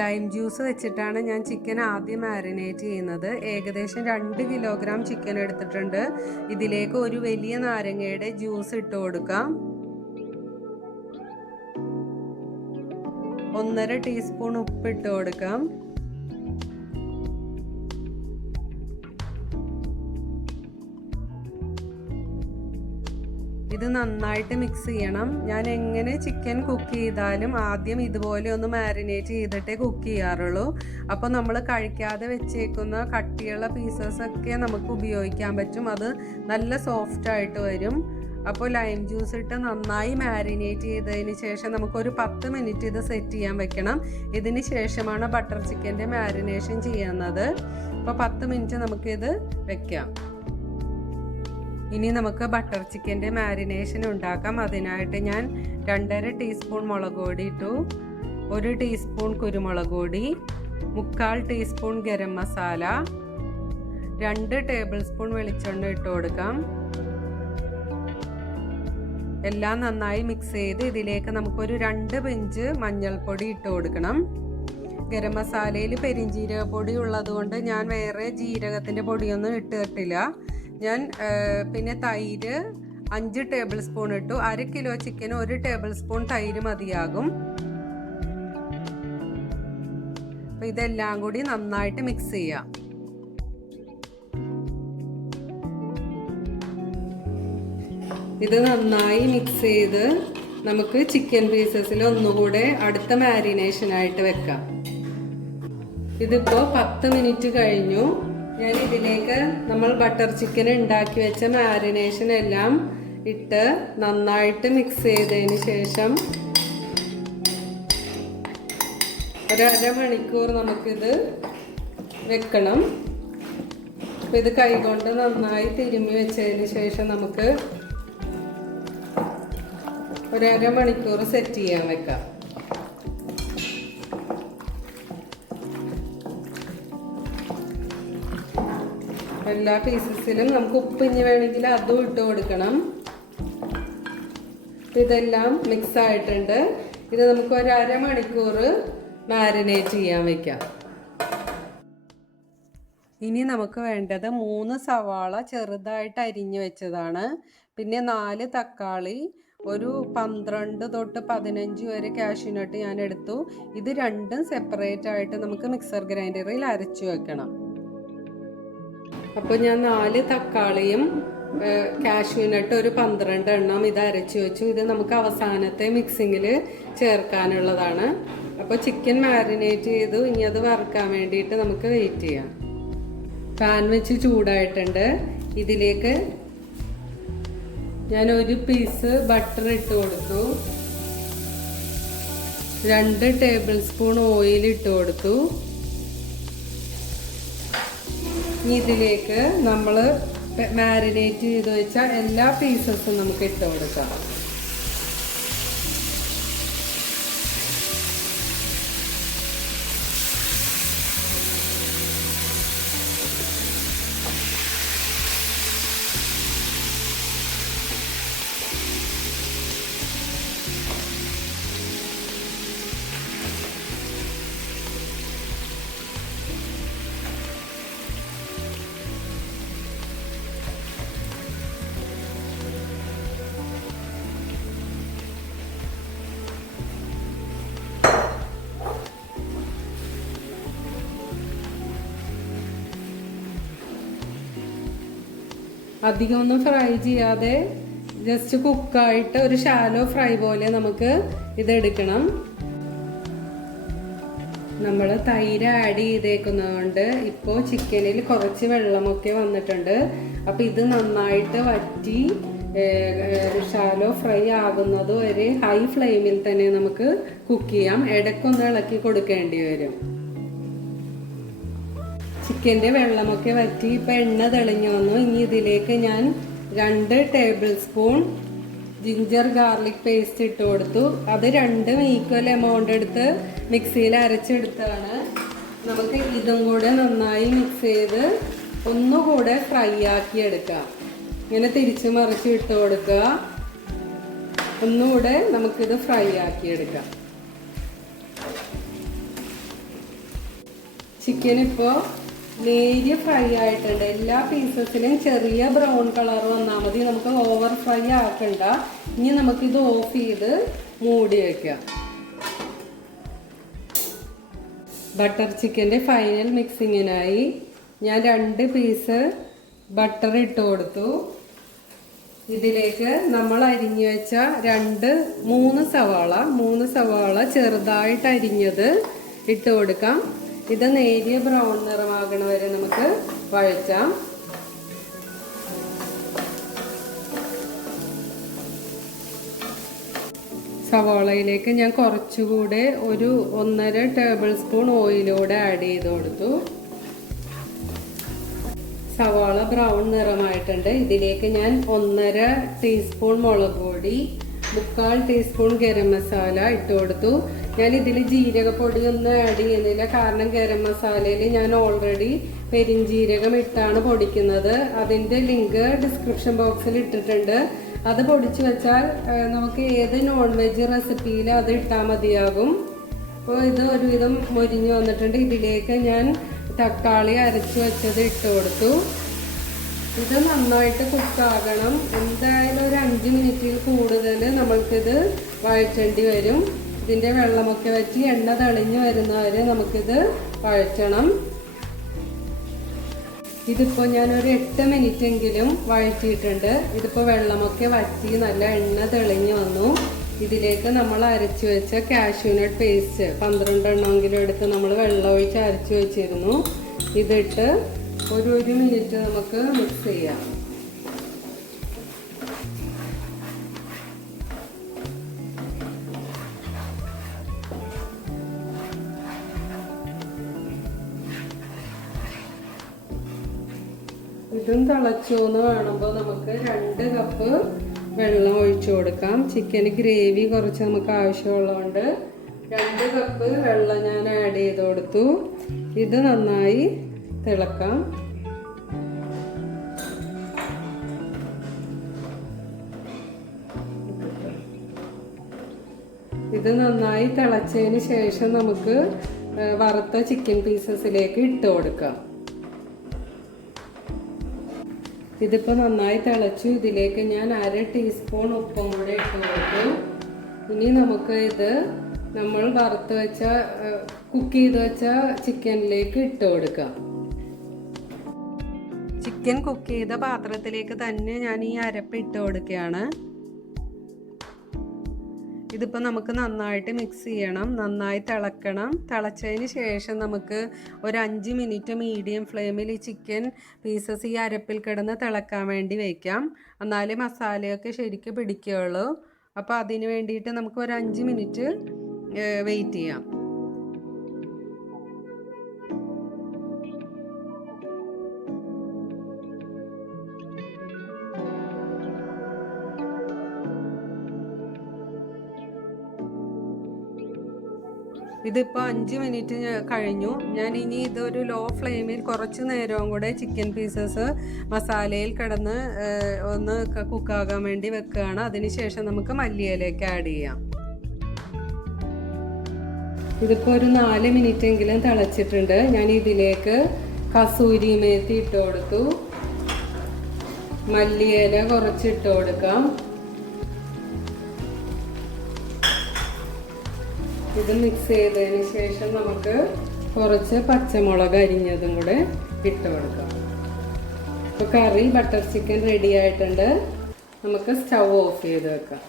Lime juice വെച്ചിട്ടാണ് ഞാൻ chicken ആദ്യം മാരിനേറ്റ് ചെയ്യുന്നത്. ഏകദേശം 2 കിലോഗ്രാം ചിക്കൻ എടുത്തിട്ടുണ്ട്. ഇതിലേക്ക് ഒരു വലിയ നാരങ്ങയുടെ ജ്യൂസ് ഇട്ട് കൊടുക്കാം. 1.5 ടീസ്പൂൺ ഉപ്പ് ഇട്ട് കൊടുക്കാം. ഇത് നന്നായിട്ട് മിക്സ് ചെയ്യണം. ഞാൻ എങ്ങനെ ചിക്കൻ കുക്ക് ചെയ്താലും ആദ്യം ഇതുപോലെ ഒന്ന് മാരിനേറ്റ് ചെയ്തിട്ടേ കുക്ക് ചെയ്യാറുള്ളൂ. അപ്പോൾ നമ്മൾ കഴിക്കാതെ വെച്ചേക്കുന്ന കട്ടിയുള്ള പീസസൊക്കെ നമുക്ക് ഉപയോഗിക്കാൻ പറ്റും. അത് നല്ല സോഫ്റ്റ് ആയിട്ട് വരും. അപ്പോൾ ലൈം ജ്യൂസ് ഇട്ട് നന്നായി മാരിനേറ്റ് ചെയ്തതിന് ശേഷം നമുക്കൊരു 10 മിനിറ്റ് ഇത് സെറ്റ് ചെയ്യാൻ വെക്കണം. ഇതിന് ശേഷമാണ് ബട്ടർ ചിക്കൻ്റെ മാരിനേഷൻ ചെയ്യുന്നത്. അപ്പോൾ 10 മിനിറ്റ് നമുക്കിത് വെക്കാം. ഇനി നമുക്ക് ബട്ടർ ചിക്കൻ്റെ മാരിനേഷൻ ഉണ്ടാക്കാം. അതിനായിട്ട് ഞാൻ 2.5 ടീസ്പൂൺ മുളക് പൊടി ഇട്ടു, 1 ടീസ്പൂൺ കുരുമുളക് പൊടി, 3/4 teaspoon garam masala, 2 table spoon വെളിച്ചെണ്ണ ഇട്ട് കൊടുക്കാം. എല്ലാം നന്നായി മിക്സ് ചെയ്ത് ഇതിലേക്ക് നമുക്കൊരു 2 പിഞ്ച് മഞ്ഞൾപ്പൊടി ഇട്ട് കൊടുക്കണം. ഗരം മസാലയിൽ പെരിഞ്ജീരകപ്പൊടി ഉള്ളതുകൊണ്ട് ഞാൻ വേറെ ജീരകത്തിൻ്റെ പൊടിയൊന്നും ഇട്ടിട്ടില്ല. ഞാൻ പിന്നെ തൈര് 5 ടേബിൾ സ്പൂൺ ഇട്ടു. 1/2 കിലോ ചിക്കന് 1 ടേബിൾ സ്പൂൺ തൈര് മതിയാകും. അപ്പോൾ ഇതെല്ലാം കൂടി നന്നായിട്ട് മിക്സ് ചെയ്യാം. ഇത് നന്നായി മിക്സ് ചെയ്ത് നമുക്ക് ചിക്കൻ പീസസിൽ ഒന്നുകൂടെ അടുത്ത മാരിനേഷനായിട്ട് വെക്കാം. ഇതിപ്പോൾ 10 മിനിറ്റ് കഴിഞ്ഞു. ഞാൻ ഇതിലേക്ക് നമ്മൾ ബട്ടർ ചിക്കൻ ഉണ്ടാക്കി വെച്ച മാരിനേഷൻ എല്ലാം ഇട്ട് നന്നായിട്ട് മിക്സ് ചെയ്തതിന് ശേഷം ഒരു 1/2 മണിക്കൂർ നമുക്കിത് വെക്കണം. അപ്പോൾ ഇത് കൈകൊണ്ട് നന്നായി തിരുമ്മി വെച്ചതിന് ശേഷം നമുക്ക് ഒരു 1/2 മണിക്കൂർ സെറ്റ് ചെയ്യാൻ വെക്കാം. എല്ലാ പീസസിലും നമുക്ക് ഉപ്പ് ഇനി വേണമെങ്കിൽ അതും ഇട്ട് കൊടുക്കണം. ഇതെല്ലാം മിക്സ് ആയിട്ടുണ്ട്. ഇത് നമുക്ക് ഒരു 1/2 മണിക്കൂർ മാരിനേറ്റ് ചെയ്യാൻ വെക്കാം. ഇനി നമുക്ക് വേണ്ടത് 3 സവാള ചെറുതായിട്ട് അരിഞ്ഞു വെച്ചതാണ്. പിന്നെ 4 തക്കാളി, ഒരു 12 തൊട്ട് 15 വരെ കാഷ്യൂ നട്ട് ഞാൻ എടുത്തു. ഇത് രണ്ടും സെപ്പറേറ്റ് ആയിട്ട് നമുക്ക് മിക്സർ ഗ്രൈൻഡറിൽ അരച്ചു വെക്കണം. അപ്പോൾ ഞാൻ 4 തക്കാളിയും കാഷ്യൂ നട്ട് ഒരു 12 എണ്ണം ഇത് അരച്ചു വെച്ചു. ഇത് നമുക്ക് അവസാനത്തെ മിക്സിങ്ങിൽ ചേർക്കാനുള്ളതാണ്. അപ്പോൾ ചിക്കൻ മാരിനേറ്റ് ചെയ്തു. ഇനി അത് വറുക്കാൻ വേണ്ടിയിട്ട് നമുക്ക് വെയിറ്റ് ചെയ്യാം. പാൻ വെച്ച് ചൂടായിട്ടുണ്ട്. ഇതിലേക്ക് ഞാൻ 1 പീസ് ബട്ടർ ഇട്ട് കൊടുത്തു, 2 ടേബിൾ സ്പൂൺ ഓയിൽ ഇട്ട് കൊടുത്തു. ഇനി ഇതിലേക്ക് നമ്മൾ മാരിനേറ്റ് ചെയ്ത് വെച്ച എല്ലാ പീസസും നമുക്ക് ഇട്ട് കൊടുക്കാം. അധികമൊന്നും ഫ്രൈ ചെയ്യാതെ ജസ്റ്റ് കുക്കായിട്ട് ഒരു ഷാലോ ഫ്രൈ പോലെ നമുക്ക് ഇതെടുക്കണം. നമ്മൾ തൈര് ആഡ് ചെയ്തേക്കുന്നതുകൊണ്ട് ഇപ്പോൾ ചിക്കനിൽ കുറച്ച് വെള്ളമൊക്കെ വന്നിട്ടുണ്ട്. അപ്പോൾ ഇത് നന്നായിട്ട് വറ്റി ഷാലോ ഫ്രൈ ആകുന്നത് വരെ ഹൈ ഫ്ലെയിമിൽ തന്നെ നമുക്ക് കുക്ക് ചെയ്യാം. ഇടയ്ക്കൊന്ന് ഇളക്കി കൊടുക്കേണ്ടി വരും. ചിക്കൻ്റെ വെള്ളമൊക്കെ വറ്റി ഇപ്പം എണ്ണ തെളിഞ്ഞു വന്നു. ഇനി ഇതിലേക്ക് ഞാൻ 2 table spoon ginger garlic paste ഇട്ട് കൊടുത്തു. അത് 2 ഈക്വൽ എമൗണ്ട് എടുത്ത് മിക്സിയിൽ അരച്ചെടുത്താണ്. നമുക്ക് ഇതും കൂടെ നന്നായി മിക്സ് ചെയ്ത് ഒന്നുകൂടെ ഫ്രൈ ആക്കി എടുക്കാം. ഇങ്ങനെ തിരിച്ച് മറിച്ച് ഇട്ട് കൊടുക്കുക. ഒന്നുകൂടെ നമുക്കിത് ഫ്രൈ ആക്കി എടുക്കാം. ചിക്കൻ ഇപ്പോൾ നേരിയ ഫ്രൈ ആയിട്ടുണ്ട്. എല്ലാ പീസസിലും ചെറിയ ബ്രൗൺ കളർ വന്നാൽ മതി. നമുക്ക് ഓവർ ഫ്രൈ ആക്കണ്ട. ഇനി നമുക്കിത് ഓഫ് ചെയ്ത് മൂടി വയ്ക്കാം. ബട്ടർ ചിക്കൻ്റെ ഫൈനൽ മിക്സിങ്ങിനായി ഞാൻ 2 പീസ് ബട്ടർ ഇട്ട് കൊടുത്തു. ഇതിലേക്ക് നമ്മൾ അരിഞ്ഞു വെച്ച 3 സവാള ചെറുതായിട്ട് അരിഞ്ഞത് ഇട്ട് കൊടുക്കാം. ഇത് നേരിയ ബ്രൗൺ നിറമാകണ വരെ നമുക്ക് വഴറ്റാം. സവാളയിലേക്ക് ഞാൻ കുറച്ചുകൂടെ ഒരു 1.5 ടേബിൾ സ്പൂൺ ഓയിലൂടെ ആഡ് ചെയ്ത് കൊടുത്തു. സവാള ബ്രൗൺ നിറമായിട്ടുണ്ട്. ഇതിലേക്ക് ഞാൻ 1.5 ടീസ്പൂൺ മുളക് പൊടി, 3/4 ടീസ്പൂൺ ഗരം മസാല ഇട്ട് കൊടുത്തു. ഞാൻ ഇതിൽ ജീരകപ്പൊടി ഒന്നും ആഡ് ചെയ്യുന്നില്ല. കാരണം ഗരം മസാലയിൽ ഞാൻ ഓൾറെഡി പെരിഞ്ജീരകം ഇട്ടാണ് പൊടിക്കുന്നത്. അതിൻ്റെ ലിങ്ക് ഡിസ്ക്രിപ്ഷൻ ബോക്സിൽ ഇട്ടിട്ടുണ്ട്. അത് പൊടിച്ച് വെച്ചാൽ നമുക്ക് ഏത് നോൺ വെജ് റെസിപ്പിയിലും അത് ഇട്ടാൽ മതിയാകും. അപ്പോൾ ഇത് ഒരുവിധം മൊരിഞ്ഞ് വന്നിട്ടുണ്ട്. ഇതിലേക്ക് ഞാൻ തക്കാളി അരച്ച് വെച്ചത് ഇട്ട് കൊടുത്തു. ഇത് നന്നായിട്ട് കുക്കാകണം. എന്തായാലും ഒരു 5 മിനിറ്റിൽ കൂടുതൽ നമ്മൾക്കിത് വഴറ്റേണ്ടി വരും. ഇതിൻ്റെ വെള്ളമൊക്കെ വറ്റി എണ്ണ തെളിഞ്ഞ് വരുന്നവരെ നമുക്കിത് വഴറ്റണം. ഇതിപ്പോൾ ഞാനൊരു 8 മിനിറ്റെങ്കിലും വഴറ്റിയിട്ടുണ്ട്. ഇതിപ്പോൾ വെള്ളമൊക്കെ വറ്റി നല്ല എണ്ണ തെളിഞ്ഞ് വന്നു. ഇതിലേക്ക് നമ്മൾ അരച്ചു വെച്ച കാഷ്യൂ നട്ട് പേസ്റ്റ് 12 എണ്ണമെങ്കിലും എടുത്ത് നമ്മൾ വെള്ളം ഒഴിച്ച് അരച്ചു വെച്ചിരുന്നു. ഇതിട്ട് ഒരു മിനിറ്റ് നമുക്ക് മിക്സ് ചെയ്യാം. ഇതും തിളച്ചു എന്ന് കാണുമ്പോൾ നമുക്ക് 2 കപ്പ് വെള്ളം ഒഴിച്ചു കൊടുക്കാം. ചിക്കന് ഗ്രേവി കുറച്ച് നമുക്ക് ആവശ്യമുള്ളതുകൊണ്ട് 2 കപ്പ് വെള്ളം ഞാൻ ആഡ് ചെയ്ത് കൊടുത്തു. ഇത് നന്നായി തിളക്കാം. ഇത് നന്നായി തിളച്ചതിന് ശേഷം നമുക്ക് വറുത്ത ചിക്കൻ പീസസിലേക്ക് ഇട്ട് കൊടുക്കാം. ഇതിപ്പോൾ നന്നായി തിളച്ചു. ഇതിലേക്ക് ഞാൻ 1/2 ടീസ്പൂൺ ഉപ്പും കൂടെ ഇട്ട് കൊടുത്തു. ഇനി നമുക്ക് ഇത് നമ്മൾ വറുത്ത് വെച്ച കുക്ക് ചെയ്ത് വെച്ച ചിക്കനിലേക്ക് ഇട്ട് കൊടുക്കാം. ചിക്കൻ കുക്ക് ചെയ്ത പാത്രത്തിലേക്ക് തന്നെ ഞാൻ ഈ അരപ്പ് ഇട്ട് കൊടുക്കുകയാണ്. ഇതിപ്പോൾ നമുക്ക് നന്നായിട്ട് മിക്സ് ചെയ്യണം. നന്നായി തിളക്കണം. തിളച്ചതിന് ശേഷം നമുക്ക് ഒരു 5 മിനിറ്റ് മീഡിയം ഫ്ലെയിമിൽ ഈ ചിക്കൻ പീസസ് ഈ അരപ്പിൽ കിടന്ന് തിളക്കാൻ വേണ്ടി വയ്ക്കാം. എന്നാലേ മസാലയൊക്കെ ശരിക്കും പിടിക്കുകയുള്ളൂ. അപ്പോൾ അതിന് വേണ്ടിയിട്ട് നമുക്ക് ഒരു 5 മിനിറ്റ് വെയിറ്റ് ചെയ്യാം. ഇതിപ്പോൾ 5 മിനിറ്റ് കഴിഞ്ഞു. ഞാൻ ഇനി ഇതൊരു ലോ ഫ്ലെയിമിൽ കുറച്ച് നേരവും കൂടെ ചിക്കൻ പീസസ് മസാലയിൽ കിടന്ന് ഒന്ന് കുക്കാകാൻ വേണ്ടി വെക്കുകയാണ്. അതിനുശേഷം നമുക്ക് മല്ലിയിലേക്ക് ആഡ് ചെയ്യാം. ഇതിപ്പോൾ ഒരു 4 മിനിറ്റ് എങ്കിലും തിളച്ചിട്ടുണ്ട്. ഞാൻ ഇതിലേക്ക് കസൂരി മേത്തി ഇട്ട് കൊടുത്തു. മല്ലിയില കുറച്ചിട്ട് കൊടുക്കാം. ഇത് മിക്സ് ചെയ്തതിന് ശേഷം നമുക്ക് കുറച്ച് പച്ചമുളക് അരിഞ്ഞതും കൂടെ ഇട്ട് കൊടുക്കാം. ഇപ്പോൾ കറി ബട്ടർ ചിക്കൻ റെഡി ആയിട്ടുണ്ട്. നമുക്ക് സ്റ്റൗ ഓഫ് ചെയ്ത് വെക്കാം.